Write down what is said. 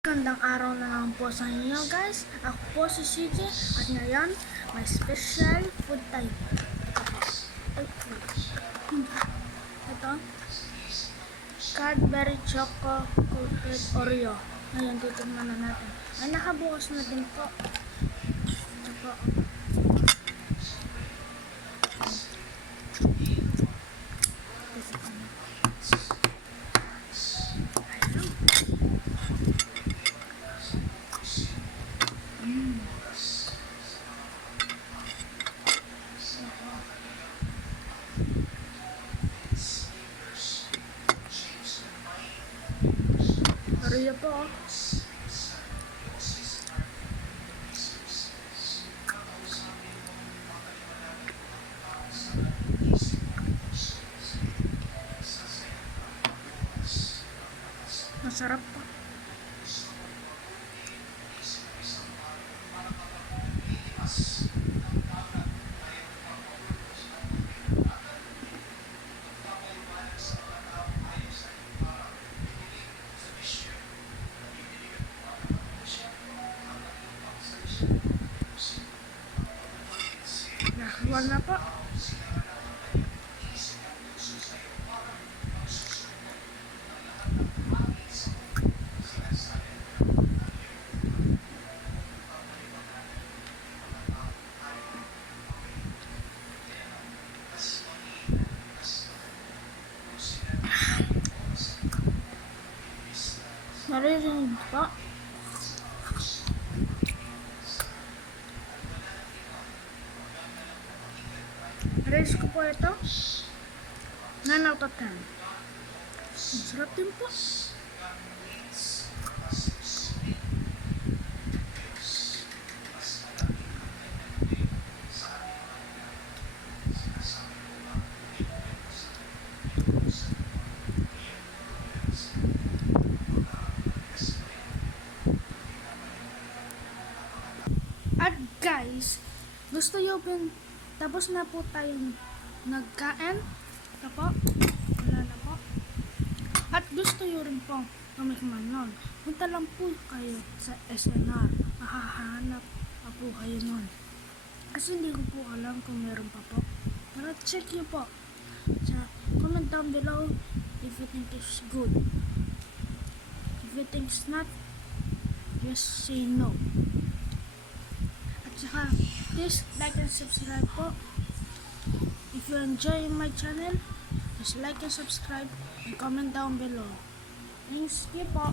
Magandang araw na naman po sa inyo guys. Ako po si CJ at ngayon may special food tayo. Ito, Cadbury Choco Coated Oreo. Ngayon titignan na natin. Ay nakabukas na din po. Ito po. Oreo po. Masarap po. Nakuha na po. Naririnig po. Race ko po ito. 9 out of 10. Masarap din po. At guys, gusto nyo ba tapos na po tayong nagkain? Ito po, wala na po. At gusto nyo rin po kumikman nun, punta lang po kayo sa SNR. Mahahanap pa po kayo nun. Kasi hindi ko po alam kung meron pa po. Pero check nyo po. So, comment down below if you think it's good. If you think it's not, just say no. At saka, please like and subscribe po. If you enjoy my channel, just like and subscribe and comment down below. Thanks you po.